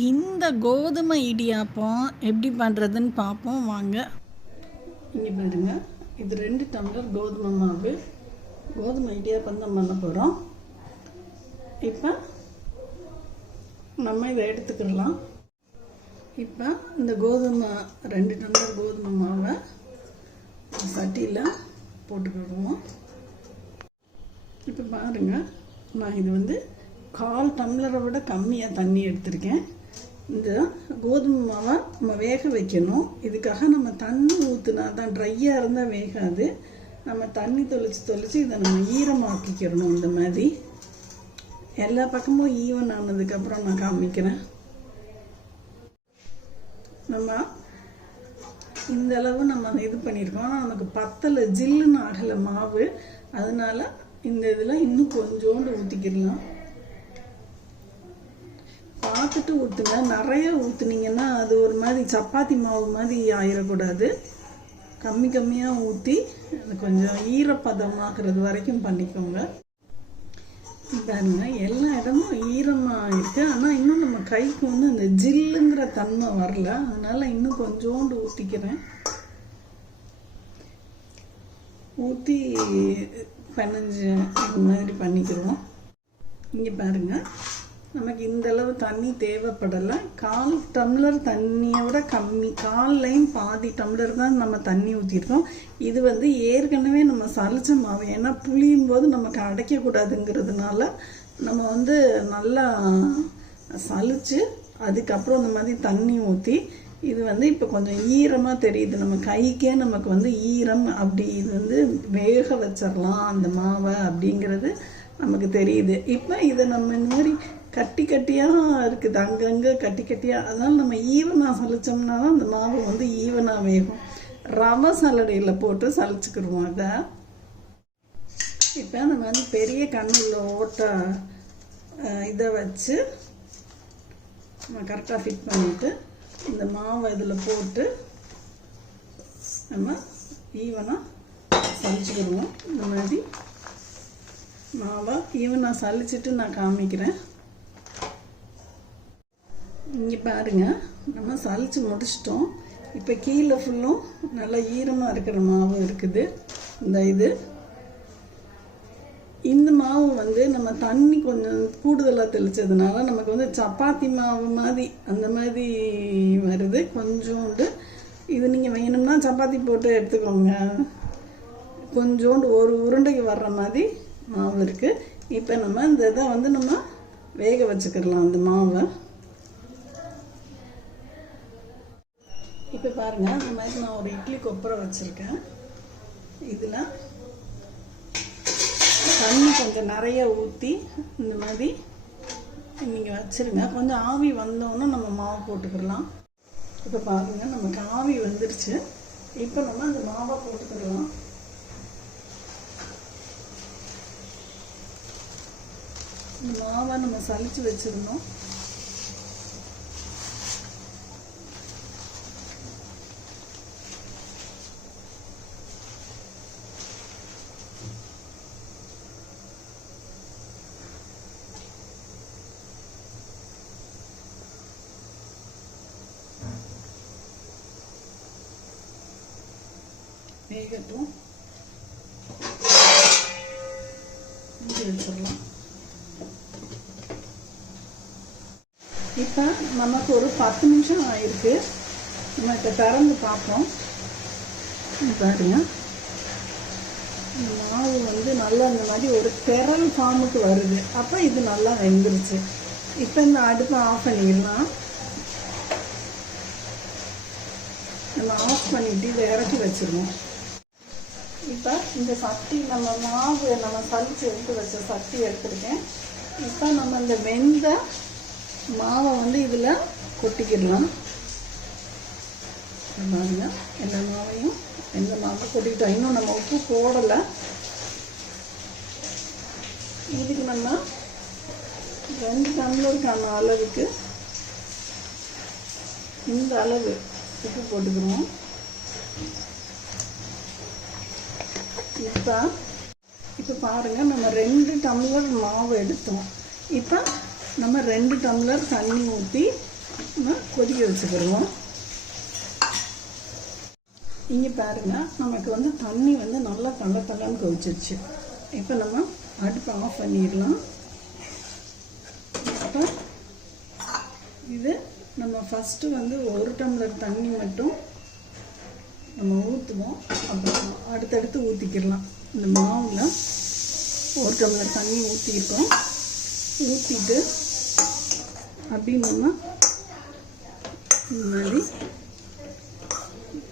இந்த கோதுமை இடியாப்பம் எப்படி பண்ணுறதுன்னு பார்ப்போம் வாங்க. இங்கே பாருங்க இது ரெண்டு டம்ளர் கோதுமை மாவு. கோதுமை இடியாப்பம் தான் பண்ண போகிறோம் இப்போ நம்ம இதை எடுத்துக்கிடலாம். இப்போ இந்த கோதுமை ரெண்டு டம்ளர் கோதுமை மாவை சட்டியில் போட்டுக்கிடுவோம் இப்போ பாருங்கள் நான் இது வந்து கால் டம்ளரை விட கம்மியாக தண்ணி எடுத்திருக்கேன். இந்த கோதுமை மாவை நம்ம வேக வைக்கணும். இதுக்காக நம்ம தண்ணி ஊற்றுனா தான் ட்ரையாக இருந்தால் வேகாது. நம்ம தண்ணி தொளிச்சு தொளிச்சு இதை நம்ம ஈரமாக்கிக்கிறணும் இந்த மாதிரி. எல்லா பக்கமும் ஈவன் ஆனதுக்கப்புறம் நான் காமிக்கிறேன். நம்ம இந்த அளவு நம்ம இது பண்ணியிருக்கோம். ஆனால் நமக்கு பத்தலை ஜில்லுன்னு ஆகலை மாவு. அதனால இந்த இதில் இன்னும் கொஞ்சோண்டு ஊற்றிக்கிடலாம் பார்த்துட்டு ஊற்றுங்க நிறைய ஊற்றுனீங்கன்னா அது ஒரு மாதிரி சப்பாத்தி மாவு மாதிரி ஆயிடக்கூடாது கம்மி கம்மியாக ஊற்றி அது கொஞ்சம் ஈரப்பதமாகிறது வரைக்கும் பண்ணிக்கோங்க. பாருங்க எல்லா இடமும் ஈரமாக இருக்குது ஆனால் இன்னும் நம்ம கைக்கு வந்து அந்த ஜில்லுங்கிற தன்மை வரல. அதனால் இன்னும் கொஞ்சோண்டு ஊற்றிக்கிறேன் ஊற்றி பதினஞ்சு இந்த மாதிரி பண்ணிக்கிறோம். இங்கே பாருங்கள் நமக்கு இந்த அளவு தண்ணி தேவைப்படலை. கால் டம்ளர் தண்ணியை விட கம்மி. கால்லையும் பாதி டம்ளர் தான் நம்ம தண்ணி ஊற்றிருக்கோம் இது வந்து ஏற்கனவே நம்ம சளிச்ச மாவு. ஏன்னா புளியும் போது நமக்கு அடைக்கக்கூடாதுங்கிறதுனால நம்ம வந்து நல்லா சலிச்சு அதுக்கப்புறம் இந்த மாதிரி தண்ணி ஊற்றி இது வந்து இப்போ கொஞ்சம் ஈரமாக தெரியுது. நம்ம கைக்கே நமக்கு வந்து ஈரம் அப்படி இது வந்து வேக வச்சிடலாம் அந்த மாவை அப்படிங்கிறது நமக்கு தெரியுது. இப்போ இதை நம்ம இந்த மாதிரி கட்டி கட்டியாக இருக்குது. அங்கங்கே கட்டி கட்டியாக அதனால் நம்ம ஈவனாக சலிச்சோம்னா தான் அந்த மாவு வந்து ஈவனாக வேகும். ரவை சலடையில் போட்டு சலிச்சுக்கிடுவோம் அதை. இப்போ நம்ம வந்து பெரிய கண்ணில் ஓட்ட இதை வச்சு நம்ம கரெக்டாக ஃபிட் பண்ணிவிட்டு இந்த மாவை இதில் போட்டு நம்ம ஈவனாக சலிச்சுக்கிடுவோம். இந்த மாதிரி மாவை ஈவனாக சலிச்சுட்டு நான் காமிக்கிறேன். இங்கே பாருங்க. நம்ம சலிச்சு முடிச்சிட்டோம். இப்போ கீழே ஃபுல்லும் நல்லா ஈரமாக இருக்கிற மாவு இருக்குது. இந்த இது. இந்த மாவு வந்து நம்ம தண்ணி கொஞ்சம் கூடுதலாக தெளித்ததுனால நமக்கு வந்து சப்பாத்தி மாவு மாதிரி அந்த மாதிரி வருது. கொஞ்சோண்டு இது நீங்கள் வேணும்னா சப்பாத்தி போட்டு எடுத்துக்கோங்க. கொஞ்சோண்டு ஒரு உருண்டைக்கு வர்ற மாதிரி மாவு இருக்குது இப்போ நம்ம இந்த இதை வந்து நம்ம வேக வச்சுக்கிடலாம் அந்த மாவை. இப்போ பாருங்கள் இந்த மாதிரி நான் ஒரு இட்லி கொப்பரை வச்சுருக்கேன். இதில் தண்ணி கொஞ்சம் நிறைய ஊற்றி இந்த மாதிரி நீங்கள் வச்சுருங்க. கொஞ்சம் ஆவி வந்தோன்னே நம்ம மாவு போட்டுக்கிடலாம். இப்போ பாருங்கள் நமக்கு ஆவி வந்துருச்சு. இப்போ நம்ம அந்த மாவை போட்டுக்கிடலாம். இந்த மாவை நம்ம சளிச்சு வச்சுருந்தோம் வேகட்டும். மூடி வச்சிடலாம். இப்போ நமக்கு ஒரு பத்து நிமிஷம் ஆயிருக்கு. நம்ம இப்போ திறந்து பார்ப்போம். பாருங்க. இந்த மாவு வந்து நல்லா இந்த மாதிரி ஒரு திரள் ஃபார்முக்கு வருது. அப்போ இது நல்லா வெந்துருச்சு. இப்போ இந்த அடுப்பை ஆஃப் பண்ணிடலாம். நம்ம ஆஃப் பண்ணிட்டு இதை இறக்கி வச்சிருவோம். இப்போ இந்த சட்டி நம்ம மாவு நம்ம சலிச்சு எடுத்து வச்ச சட்டி எடுத்துருக்கேன். இப்போ நம்ம இந்த வெந்த மாவை வந்து இதில் கொட்டிக்கிடலாம். பாருங்க எல்லா மாவையும் எந்த மாவை கொட்டிக்கிட்டோம். இன்னும் நம்ம உப்பு போடலை. இதுக்கு நம்ம ரெண்டு டம்ளருக்கான அளவுக்கு இந்த அளவு உப்பு போட்டுக்கிறோம் இப்போ இப்போ பாருங்கள் நம்ம ரெண்டு டம்ளர் மாவு எடுத்தோம். இப்போ நம்ம ரெண்டு டம்ளர் தண்ணி ஊற்றி நம்ம கொதிக்க வச்சுக்கிடுவோம். இங்கே பாருங்க நமக்கு வந்து தண்ணி வந்து நல்லா தள்ள தள்ளன்னு கொதிச்சிருச்சு. இப்போ நம்ம அடுப்பை ஆஃப் பண்ணிடலாம். இப்போ இது நம்ம ஃபஸ்ட்டு வந்து ஒரு டம்ளர் தண்ணி மட்டும் நம்ம ஊற்றுவோம் அப்புறம் அடுத்தடுத்து ஊற்றிக்கிடலாம் இந்த மாவில் ஒரு டம்ளர் தண்ணி ஊற்றிருக்கோம் ஊற்றிட்டு அப்படி நம்ம இந்த மாதிரி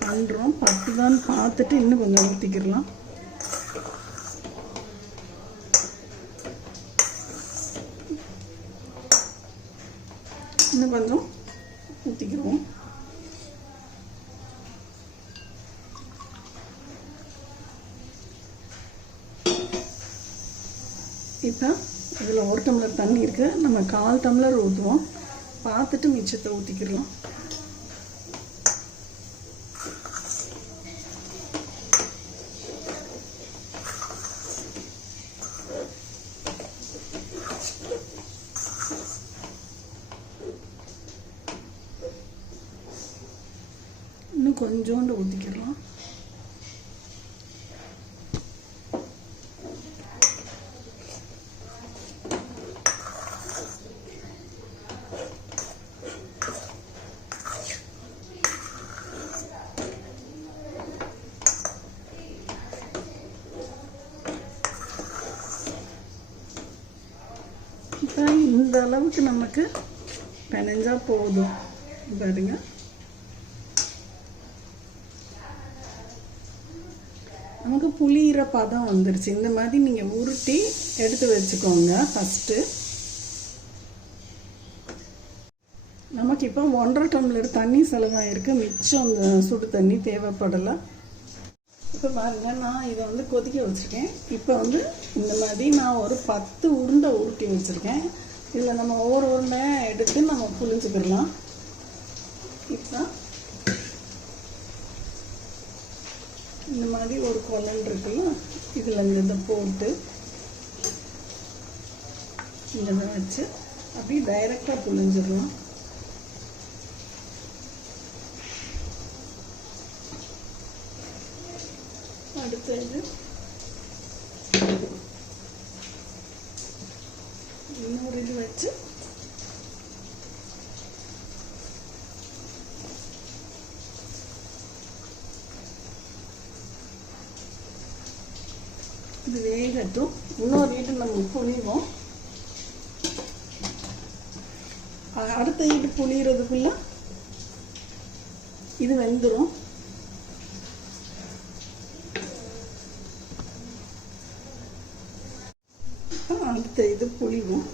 பண்ணுறோம் பத்துதான்னு பார்த்துட்டு இன்னும் கொஞ்சம் ஊற்றிக்கிடலாம் இன்னும் கொஞ்சம் ஊற்றிக்கிடுவோம் இப்போ இதில் ஒரு டம்ளர் தண்ணி இருக்குது நம்ம கால் டம்ளர் ஊற்றுவோம் பார்த்துட்டு மிச்சத்தை ஊற்றிக்கிறோம் இன்னும் கொஞ்சோண்டு ஊற்றிக்கிடலாம் இப்போ இந்த அளவுக்கு நமக்கு பிணைஞ்சா போதும். பாருங்க. நமக்கு புளியிற பதம் வந்துருச்சு. இந்த மாதிரி நீங்கள் உருட்டி எடுத்து வச்சுக்கோங்க ஃபஸ்ட்டு நமக்கு இப்போ ஒன்றரை டம்ளர் தண்ணி செலவாயிருக்கு. மிச்சம் அந்த சுடு தண்ணி தேவைப்படலை. இப்போ பாருங்க நான் இதை வந்து கொதிக்க வச்சுருக்கேன். இப்போ வந்து இந்த மாதிரி நான் ஒரு பத்து உருண்டை உருட்டி வச்சுருக்கேன். இதில் நம்ம ஒவ்வொரு உருண்டையாக எடுத்து நம்ம புளிஞ்சுக்கிடலாம் இப்போ இந்த மாதிரி ஒரு குழல் இருக்குல்ல இதில் இந்த இதை போட்டு இந்த வச்சு அப்படியே டைரெக்டாக புளிஞ்சிடலாம் அடுத்தது இன்னொரு இது வச்சு. இது வேகட்டும். இன்னொரு வீட்டு நம்ம புளிவோம் அடுத்த வீட்டு புளியறதுக்குள்ள இது வெந்துடும் அடுத்த இது புளிவோம்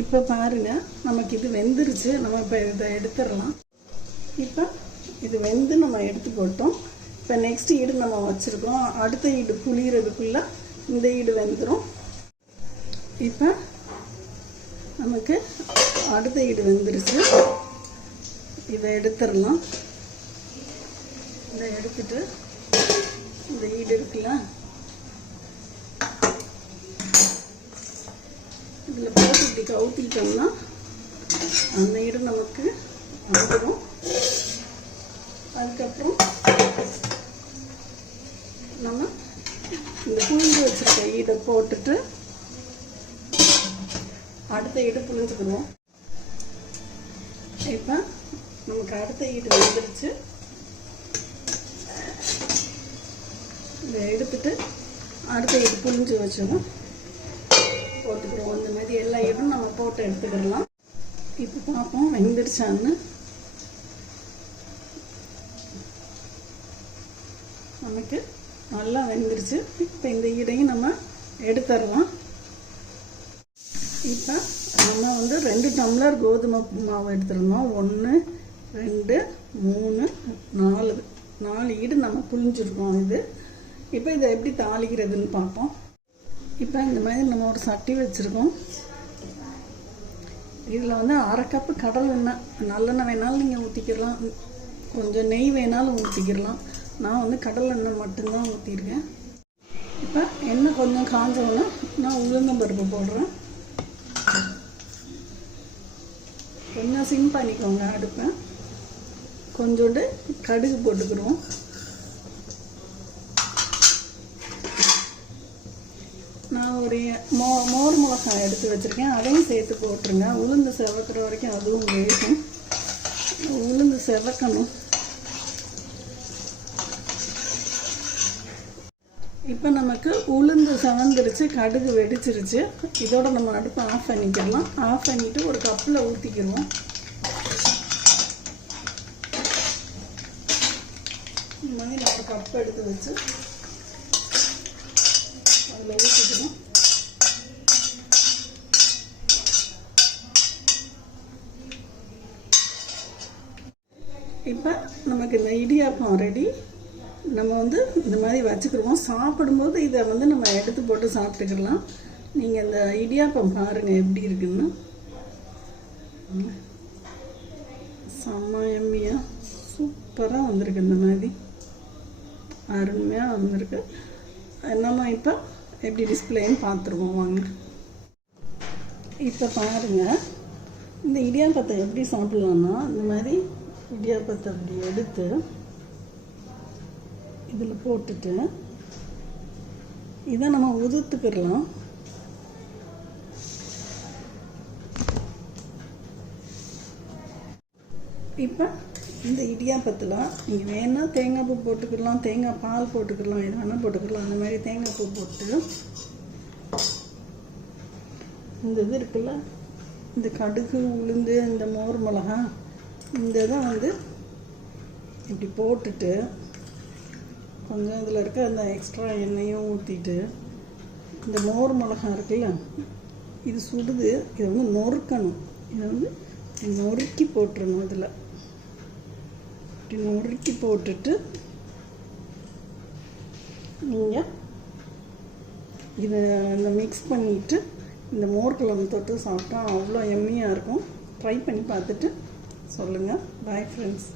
இப்போ பாருங்க நமக்கு இது வெந்துருச்சு. நம்ம இப்போ இதை எடுத்துடலாம். இப்போ இது வெந்து நம்ம எடுத்து போட்டோம். இப்போ நெக்ஸ்ட் ஈடு நம்ம வச்சுருக்கோம் அடுத்த ஈடு புளியறதுக்குள்ள இந்த ஈடு வெந்துடும் இப்போ நமக்கு அடுத்த ஈடு வெந்துருச்சு. இதை எடுத்துடலாம். இதை எடுத்துட்டு இந்த ஈடு இருக்குல்ல? இதில் போட்டு இப்படி கவுத்திட்டோம்னா அந்த இடம் நமக்கு வந்துடும் அதுக்கப்புறம் நம்ம இந்த புழிஞ்சு வச்சுருக்க ஈடை போட்டுட்டு அடுத்த ஈடு புழிஞ்சுக்கிடுவோம் இப்போ நமக்கு அடுத்த ஈடு வந்துருச்சு. இதை எடுத்துட்டு அடுத்த ஈடு புழிஞ்சு வச்சிடும் போட்டுக்கிறோம் இந்த மாதிரி எல்லா இடம் நம்ம போட்டு எடுத்துக்கிடலாம். இப்போ பார்ப்போம் வெந்துருச்சான்னு நமக்கு நல்லா வெந்துருச்சு. இப்போ இந்த இடையும் நம்ம எடுத்துடலாம். இப்போ நம்ம வந்து ரெண்டு டம்ளர் கோதுமை மாவு எடுத்துருந்தோம் ஒன்று ரெண்டு மூணு நாலு. நாலு ஈடு நம்ம புழிஞ்சிருக்கோம் இது. இப்போ இதை எப்படி தாளிக்கிறதுன்னு பார்ப்போம். இப்போ இந்த மாதிரி நம்ம ஒரு சட்டி வச்சுருக்கோம். இதில் வந்து அரை கப்பு கடல் எண்ணெய் நல்லெண்ணெய் வேணாலும் நீங்கள் ஊற்றிக்கிடலாம் கொஞ்சம் நெய் வேணாலும் ஊற்றிக்கிடலாம் நான் வந்து கடல் எண்ணெய் மட்டும்தான் ஊற்றிருக்கேன் இப்போ எண்ணெய் கொஞ்சம் காஞ்சோன்னா நான் உளுந்தம்பருப்பு போடுறேன். கொஞ்சம் சிம் பண்ணிக்கோங்க அடுப்பை. கொஞ்சோண்டு கடுகு போட்டுக்கிறோம் நான் ஒரு மோ மோர் மிளகாய் எடுத்து வச்சுருக்கேன். அதையும் சேர்த்து போட்டுருங்க. உளுந்து செவக்கிற வரைக்கும் அதுவும் வேகும். உளுந்து செவக்கணும். இப்போ நமக்கு உளுந்து செவந்துருச்சு கடுகு வெடிச்சிருச்சு. இதோட நம்ம அடுப்பை ஆஃப் பண்ணிக்கலாம் ஆஃப் பண்ணிவிட்டு ஒரு கப்பில் ஊற்றிக்கிடுவோம் இந்த மாதிரி நம்ம கப் எடுத்து வச்சு அதில் இப்போ நமக்கு இந்த இடியாப்பம் ரெடி நம்ம வந்து இந்த மாதிரி வச்சுக்கிடுவோம். சாப்பிடும்போது இதை வந்து நம்ம எடுத்து போட்டு சாப்பிட்டுக்கலாம். நீங்கள் இந்த இடியாப்பம் பாருங்கள் எப்படி இருக்குன்னு. செம்ம எம்மியாக சூப்பராக வந்திருக்கு இந்த மாதிரி. அருமையாக வந்திருக்கு. நம்ம இப்போ எப்படி டிஸ்பிளேன்னு பார்த்துருவோம். வாங்க. இப்போ பாருங்கள் இந்த இடியாப்பத்தை எப்படி சாப்பிட்லான்னா இந்த மாதிரி இடியாப்பத்தை அப்படி எடுத்து இதில் போட்டுட்டு இதை நம்ம உதுத்துக்கிடலாம் இப்போ இந்த இடியாப்பத்தில் நீங்கள் வேணால் தேங்காய் பூ போட்டுக்கிடலாம் தேங்காய் பால் போட்டுக்கிடலாம் எது வேணால் போட்டுக்கலாம் அந்த மாதிரி தேங்காய் பூ போட்டு இந்த இது இருக்குல்ல இந்த கடுகு உளுந்து இந்த மோர் மிளகா இந்த இதை வந்து இப்படி போட்டுட்டு கொஞ்சம் இதில் இருக்க அந்த எக்ஸ்ட்ரா எண்ணெயும் ஊற்றிட்டு இந்த மோர் மிளகா இருக்குல்ல இது சுடுது இதை வந்து நொறுக்கணும். இதை வந்து நொறுக்கி போட்டுருணும் இதில். இப்படி நொறுக்கி போட்டுட்டு நீங்கள் இதை இந்த மிக்ஸ் பண்ணிவிட்டு இந்த மோர் குழம்பு தொட்டு சாப்பிட்டா அவ்வளோ எம்மியாக இருக்கும். ட்ரை பண்ணி பார்த்துட்டு சொல்லுங்கள் பாய் ஃப்ரெண்ட்ஸ்